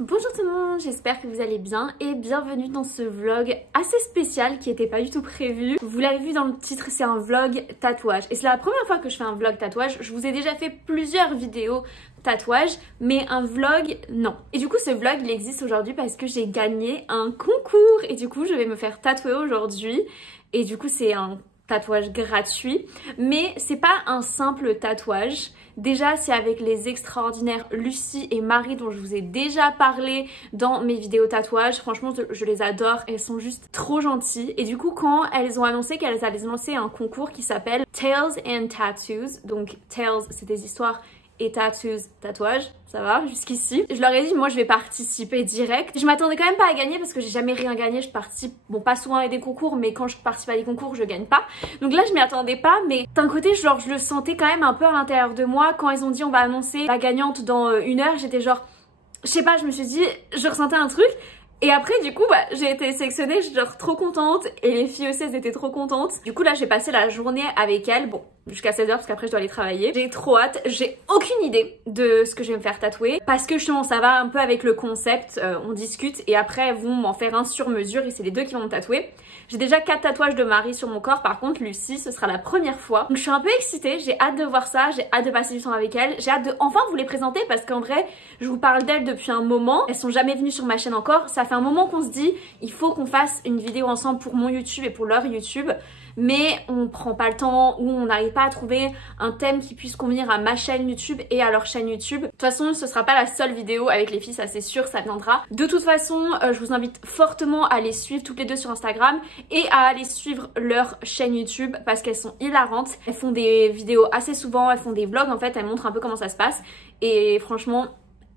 Bonjour tout le monde, j'espère que vous allez bien et bienvenue dans ce vlog assez spécial qui n'était pas du tout prévu. Vous l'avez vu dans le titre, c'est un vlog tatouage et c'est la première fois que je fais un vlog tatouage. Je vous ai déjà fait plusieurs vidéos tatouage, mais un vlog, non. Et du coup ce vlog il existe aujourd'hui parce que j'ai gagné un concours et du coup je vais me faire tatouer aujourd'hui et du coup c'est un tatouage gratuit, mais c'est pas un simple tatouage. Déjà c'est avec les extraordinaires Lucie et Marie dont je vous ai déjà parlé dans mes vidéos tatouages. Franchement je les adore, elles sont juste trop gentilles. Et du coup quand elles ont annoncé qu'elles allaient lancer un concours qui s'appelle Tales and Tattoos, donc Tales c'est des histoires et tattoos, tatouage, ça va jusqu'ici. Je leur ai dit moi je vais participer direct. Je m'attendais quand même pas à gagner parce que j'ai jamais rien gagné, je participe, bon pas souvent à des concours mais quand je participe à des concours je gagne pas. Donc là je m'y attendais pas mais d'un côté genre je le sentais quand même un peu à l'intérieur de moi. Quand ils ont dit on va annoncer la gagnante dans 1 heure, j'étais genre, je sais pas, je me suis dit, je ressentais un truc. Et après du coup j'ai été sélectionnée, je suis genre trop contente et les filles aussi elles étaient trop contentes. Du coup là j'ai passé la journée avec elles, bon jusqu'à 16h parce qu'après je dois aller travailler. J'ai trop hâte, j'ai aucune idée de ce que je vais me faire tatouer parce que justement ça va un peu avec le concept, on discute et après elles vont m'en faire un sur mesure et c'est les deux qui vont me tatouer. J'ai déjà 4 tatouages de Marie sur mon corps, par contre Lucie ce sera la première fois. Donc je suis un peu excitée, j'ai hâte de voir ça, j'ai hâte de passer du temps avec elles, j'ai hâte de enfin vous les présenter parce qu'en vrai je vous parle d'elles depuis un moment, elles sont jamais venues sur ma chaîne encore, ça fait un moment qu'on se dit il faut qu'on fasse une vidéo ensemble pour mon YouTube et pour leur YouTube, mais on prend pas le temps ou on n'arrive pas à trouver un thème qui puisse convenir à ma chaîne YouTube et à leur chaîne YouTube. De toute façon ce sera pas la seule vidéo avec les filles, ça c'est sûr, ça viendra. De toute façon je vous invite fortement à les suivre toutes les deux sur Instagram et à aller suivre leur chaîne YouTube parce qu'elles sont hilarantes. Elles font des vidéos assez souvent, elles font des vlogs en fait, elles montrent un peu comment ça se passe et franchement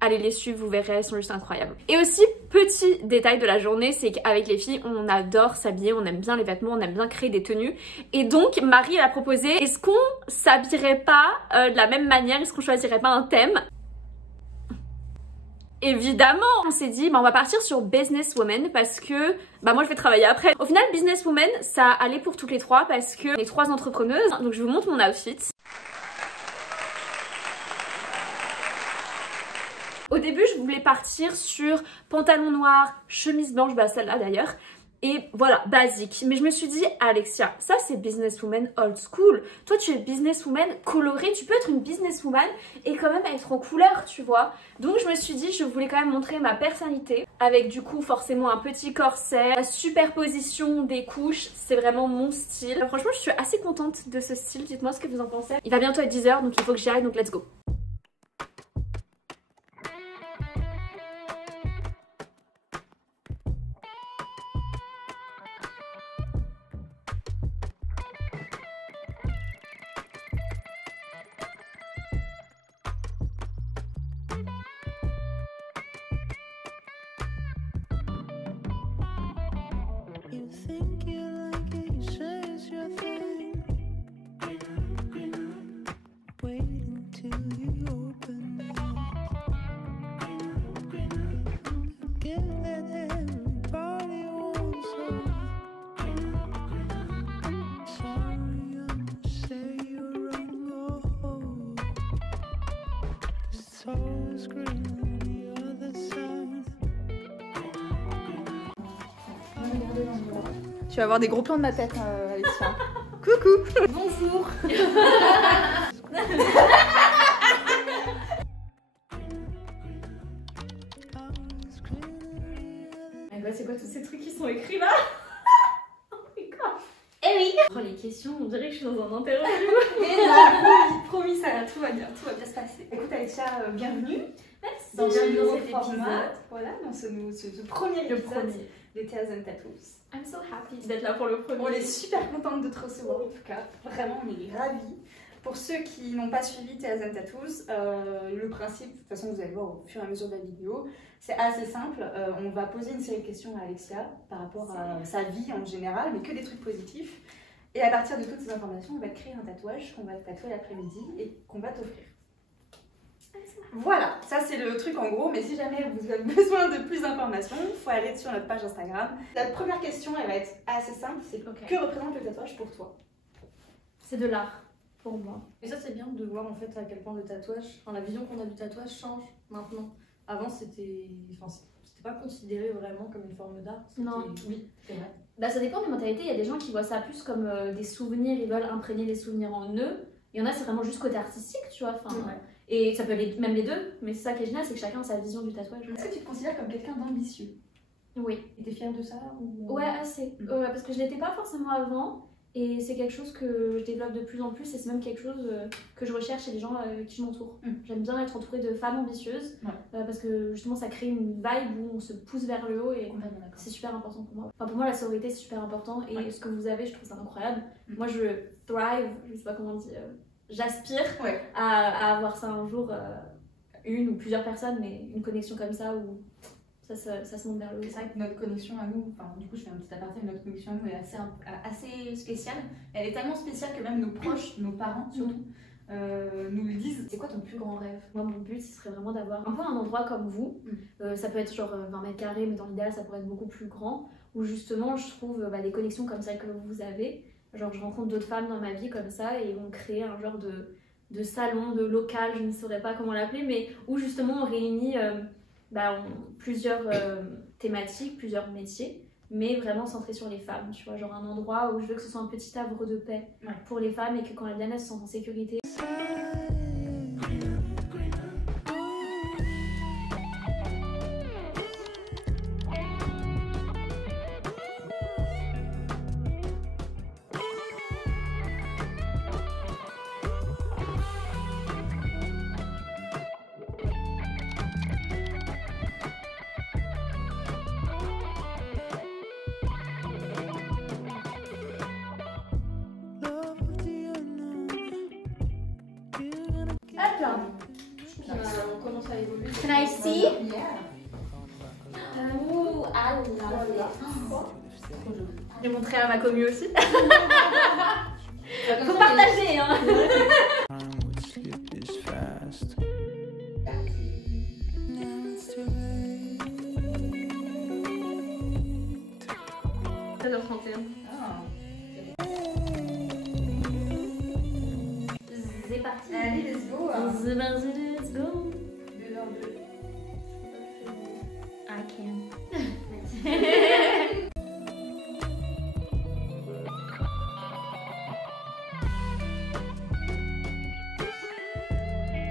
allez les suivre, vous verrez, elles sont juste incroyables. Et aussi, petit détail de la journée, c'est qu'avec les filles, on adore s'habiller, on aime bien les vêtements, on aime bien créer des tenues. Et donc, Marie, elle a proposé, est-ce qu'on s'habillerait pas de la même manière? Est-ce qu'on choisirait pas un thème? Évidemment, on s'est dit, bah, on va partir sur Businesswoman parce que bah, moi je vais travailler après. Au final, Businesswoman, ça allait pour toutes les trois parce que les 3 entrepreneuses. Donc je vous montre mon outfit. Au début, je voulais partir sur pantalon noir, chemise blanche, bah celle-là d'ailleurs, et voilà, basique. Mais je me suis dit, Alexia, ça c'est businesswoman old school. Toi, tu es businesswoman colorée, tu peux être une businesswoman et quand même être en couleur, tu vois. Donc je me suis dit, je voulais quand même montrer ma personnalité, avec du coup forcément un petit corset, la superposition des couches, c'est vraiment mon style. Franchement, je suis assez contente de ce style, dites-moi ce que vous en pensez. Il va bientôt être 10h, donc il faut que j'y aille, donc let's go. Tu vas avoir des gros plans de ma tête, Alexia. Coucou. Bonjour. Bah c'est quoi tous ces trucs qui sont écrits là? Oh my god. Eh oui. Oh les questions, on dirait que je suis dans un interview. Et non, promis, ça va, tout va bien se passer. Écoute Alexia, bienvenue. Merci. Dans ce nouveau cet format. épisode. Voilà, dans ce premier épisode des Tales and Tattoos. I'm so happy d'être là pour le premier. On est super contente de te recevoir en tout cas. Vraiment, on est ravis. Pour ceux qui n'ont pas suivi Tales and Tattoos, le principe, de toute façon vous allez voir au fur et à mesure de la vidéo, c'est assez simple. On va poser une série de questions à Alexia par rapport à sa vie en général, mais que des trucs positifs. Et à partir de toutes ces informations, on va créer un tatouage qu'on va te tatouer l'après-midi et qu'on va t'offrir. Voilà, ça c'est le truc en gros, mais si jamais vous avez besoin de plus d'informations, il faut aller sur notre page Instagram. La première question, elle va être assez simple, c'est que représente le tatouage pour toi? C'est de l'art. pour moi. Et ça c'est bien de voir en fait à quel point le tatouage, enfin la vision qu'on a du tatouage change maintenant. avant c'était pas considéré vraiment comme une forme d'art. Non. Oui, c'est vrai. Bah, ça dépend des mentalités. Il y a des gens qui voient ça plus comme des souvenirs, ils veulent imprégner des souvenirs en eux. Il y en a, c'est vraiment juste côté artistique, tu vois. Enfin, Ouais. et ça peut être même les deux, mais c'est ça qui est génial, c'est que chacun a sa vision du tatouage. Est-ce que tu te considères comme quelqu'un d'ambitieux? Oui. Et t'es fière de ça ou... Ouais, assez. Ouais, parce que je l'étais pas forcément avant. Et c'est quelque chose que je développe de plus en plus et c'est même quelque chose que je recherche chez les gens avec qui je m'entoure. J'aime bien être entourée de femmes ambitieuses parce que justement ça crée une vibe où on se pousse vers le haut et c'est super important pour moi. Enfin, pour moi la sororité c'est super important et ce que vous avez je trouve ça incroyable. Moi je thrive, je sais pas comment on dit, j'aspire à avoir ça un jour, une ou plusieurs personnes mais une connexion comme ça où ça se monte vers le haut. C'est vrai que notre connexion à nous, enfin du coup je fais un petit aparté, mais notre connexion à nous est assez spéciale. Elle est tellement spéciale que même nos proches, nos parents surtout, nous le disent. C'est quoi ton plus grand rêve? Moi mon but ce serait vraiment d'avoir un peu un endroit comme vous, ça peut être genre 20 mètres carrés mais dans l'idéal ça pourrait être beaucoup plus grand, où justement je trouve des connexions comme celles que vous avez. Genre je rencontre d'autres femmes dans ma vie comme ça et on crée un genre de salon, de local, je ne saurais pas comment l'appeler, mais où justement on réunit plusieurs thématiques, plusieurs métiers, mais vraiment centré sur les femmes, tu vois, genre un endroit où je veux que ce soit un petit havre de paix pour les femmes et que quand elles viennent, elles se sentent en sécurité. On commence à évoluer. Can I see? Yeah. Oh, I love it. Je vais montrer à ma commu aussi. Faut partager, hein. C'est parti. Allez, let's go. Let's go. 2h02. I can.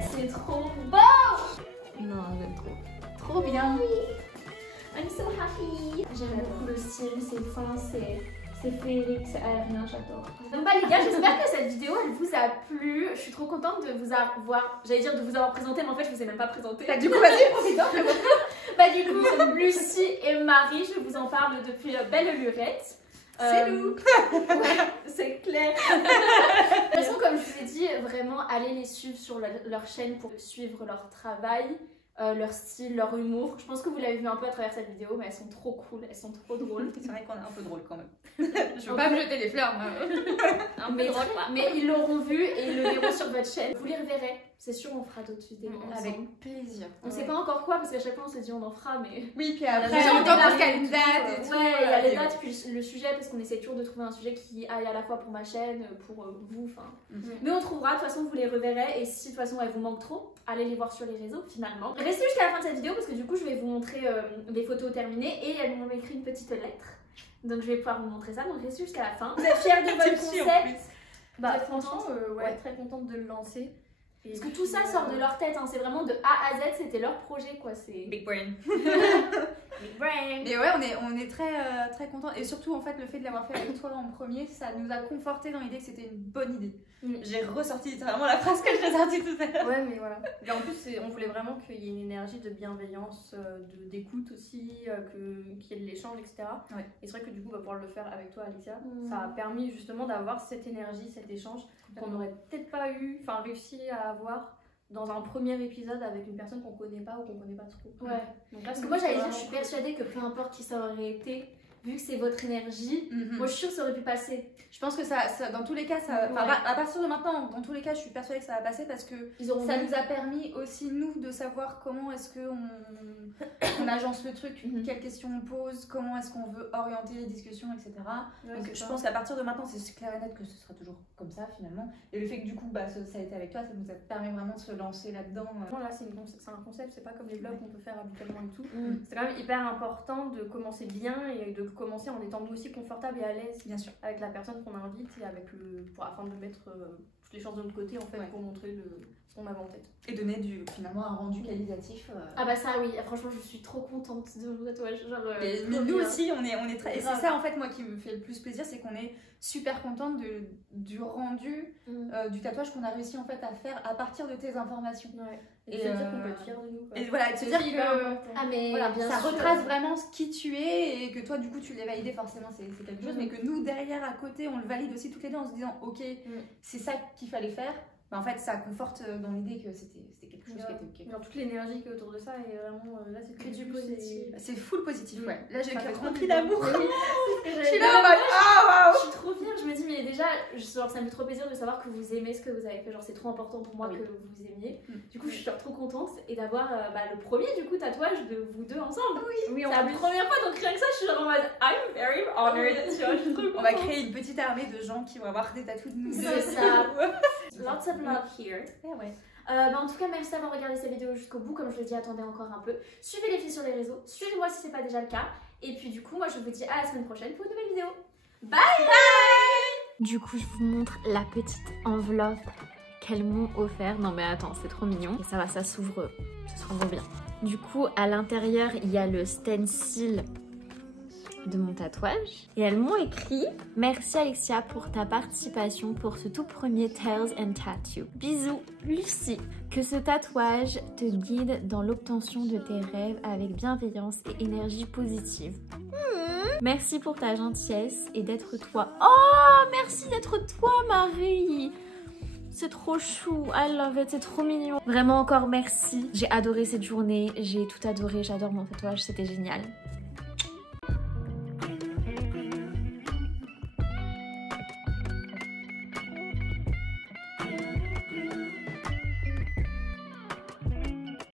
C'est trop beau. Non, j'aime trop. Trop bien. I'm so happy. J'aime beaucoup le style, c'est fin, c'est féerique, c'est aérien, j'adore. Donc bah les gars, j'espère que cette vidéo elle vous a plu. Je suis trop contente de vous avoir, j'allais dire de vous avoir présenté, mais en fait je vous ai même pas présenté. Bah, du coup, vas-y, profite. Bah du coup, Lucie et Marie, je vous en parle depuis Belle Lurette. C'est nous. Ouais, c'est clair. De toute façon, comme je vous ai dit, vraiment allez les suivre sur leur chaîne pour suivre leur travail. Leur style, leur humour. Je pense que vous l'avez vu un peu à travers cette vidéo, mais elles sont trop cool, elles sont trop drôles. C'est vrai qu'on est un peu drôle quand même. Je veux pas me jeter des fleurs, moi. mais ils l'auront vu et ils le verront sur votre chaîne. Vous les reverrez. C'est sûr, on fera d'autres vidéos ensemble. Avec plaisir. On sait pas encore quoi, parce qu'à chaque fois on se dit on en fera, mais... Oui, puis après, Déjà, on on pense démarre qu'à et une tout, date et tout. Ouais, il y a les dates, puis le sujet, parce qu'on essaie toujours de trouver un sujet qui aille à la fois pour ma chaîne, pour vous, enfin... Mais on trouvera, de toute façon vous les reverrez, et si de toute façon elles vous manquent trop, allez les voir sur les réseaux finalement. Restez jusqu'à la fin de cette vidéo, parce que du coup je vais vous montrer des photos terminées, et elles m'ont écrit une petite lettre. Donc je vais pouvoir vous montrer ça, donc restez jusqu'à la fin. Vous êtes fiers de votre concept? Bah franchement, ouais, très contente de le lancer. Et parce que tout ça sort de leur tête, hein. C'est vraiment de A à Z, c'était leur projet quoi. C'est Big brain. Big brain. Et ouais, on est très, très contents. Et surtout, en fait, le fait de l'avoir fait avec toi en premier, ça nous a conforté dans l'idée que c'était une bonne idée. J'ai ressorti littéralement la phrase que je t'ai sortie tout à l'heure. Ouais, mais voilà. Et en plus, on voulait vraiment qu'il y ait une énergie de bienveillance, d'écoute aussi, qu'il y ait de l'échange, etc. Ouais. Et c'est vrai que du coup, on va pouvoir le faire avec toi, Alicia. Ça a permis justement d'avoir cette énergie, cet échange qu'on n'aurait peut-être pas réussi à avoir dans un premier épisode avec une personne qu'on connaît pas ou qu'on connaît pas trop. Ouais. Donc là, Parce que moi j'allais dire, je suis persuadée que peu importe qui ça aurait été, vu que c'est votre énergie, moi je suis sûre que ça aurait pu passer. Je pense que ça dans tous les cas, à partir de maintenant, dans tous les cas, je suis persuadée que ça va passer parce que ça nous a permis aussi, nous, de savoir comment est-ce qu'on agence le truc, quelles questions on pose, comment est-ce qu'on veut orienter les discussions, etc. Donc je pense qu'à partir de maintenant, c'est clair et net que ce sera toujours comme ça finalement. Et le fait que du coup, ça a été avec toi, ça nous a permis vraiment de se lancer là-dedans. Là, c'est un concept, c'est pas comme les vlogs qu'on peut faire habituellement et tout. C'est quand même hyper important de commencer bien et de commencer en étant nous aussi confortable et à l'aise, bien sûr, avec la personne qu'on invite et avec afin de mettre toutes les chances de notre côté en fait, pour montrer ce qu'on avait en tête. Et donner finalement un rendu qualitatif. Ah bah ça oui, franchement je suis trop contente de mon tatouage. Mais nous aussi on est très... Et c'est ça en fait moi qui me fait le plus plaisir, c'est qu'on est super contente du rendu du tatouage qu'on a réussi en fait à faire à partir de tes informations. Et de se dire qu'on peut être fiers de nous. Et voilà, de se dire que voilà, ça retrace vraiment qui tu es et que toi du coup tu l'as validé, forcément c'est quelque chose, mais que nous derrière à côté on le valide aussi toutes les deux en se disant ok c'est ça qu'il fallait faire. En fait, ça conforte dans l'idée que c'était quelque chose qui était ok. Dans toute l'énergie qui est autour de ça, et vraiment là, c'est que du positif. C'est full positif, ouais. Là, j'ai le cœur rempli d'amour. Je suis là en mode ah, je suis trop fière. Je me dis, mais déjà, genre, ça me fait trop plaisir de savoir que vous aimez ce que vous avez fait. Genre, c'est trop important pour moi que vous aimiez. Du coup, je suis trop contente et d'avoir le premier du coup tatouage de vous deux ensemble. Oui, c'est la première fois, donc rien que ça, je suis genre en mode I'm very honored. Tu vois, je suis trop contente. On va créer une petite armée de gens qui vont avoir des tatous de nous. C'est ça. Lots of love here. En tout cas, merci d'avoir regardé cette vidéo jusqu'au bout. Comme je le dis, attendez encore un peu. Suivez les filles sur les réseaux. Suivez-moi si c'est pas déjà le cas. Et puis du coup, moi je vous dis à la semaine prochaine pour une nouvelle vidéo. Bye bye. Du coup, je vous montre la petite enveloppe qu'elles m'ont offert. Non mais attends, c'est trop mignon. Et ça va, ça s'ouvre bien. Du coup, à l'intérieur, il y a le stencil de mon tatouage et elles m'ont écrit: merci Alexia pour ta participation pour ce tout premier Tales and Tattoo. Bisous Lucie, que ce tatouage te guide dans l'obtention de tes rêves avec bienveillance et énergie positive. Merci pour ta gentillesse et d'être toi. Oh, merci d'être toi Marie. C'est trop chou, I love it, c'est trop mignon. Vraiment encore merci. J'ai adoré cette journée, j'ai tout adoré, j'adore mon tatouage, c'était génial.